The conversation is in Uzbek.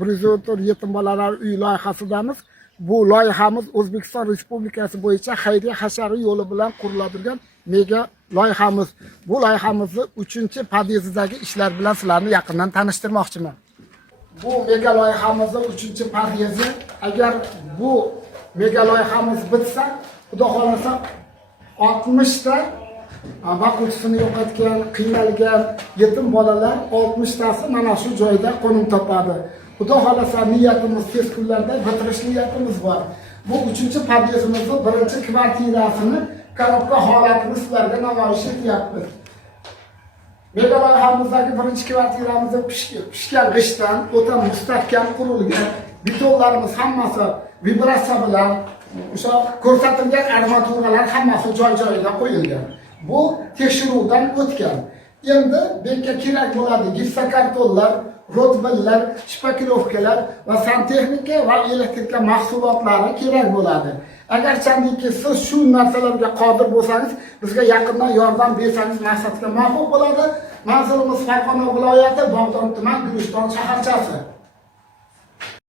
114 yetim bolalar uy loyihasidamiz. Bu loyihamiz O'zbekiston Respublikasi bo'yicha xayriya hashari yo'li bilan quriladigan mega loyihamiz. Bu loyihamizni 3-podyezdagi ishlar bilan sizlarni yaqindan tanishtirmoqchiman. Bu mega loyihamizning 3-podyezi. Agar bu mega loyihamiz bitsa, xudo xolasa 60 ta vaqtisini yo'qotgan, qiynalgan yetim bolalar 60 tasi mana shu joyda qo'nim topadi. Xudo xolasa niyatimiz tez kunlarda bitirish niyatimiz bor. Bu 3-podyezimizning 1-kvartirasini korobka holatini sizlarga namoyish etyapmiz. Mega loyihamizdagi 1-kvartiramizda pishgan g'ishtdan o'ta mustahkam qurilgan, betonlarimiz hammasi vibratsiya bilan o'sha ko'rsatilgan armaturalar hammasi joy-joyiga qo'yilgan. Bu tekshiruvdan o'tgan. Endi bekka kerak bo'ladi gipsokartonlar, rotbillar, shpakilovkalar va santexnika va elektrika mahsulotlari kerak bo'ladi. Agar chamiki siz shu narsalarga qodir bo'lsangiz, bizga yaqindan yordam bersangiz maqsadga ma'qul bo'ladi. Manzilimiz Farg'ona viloyati Bog'don tuman Guliston shaharchasi.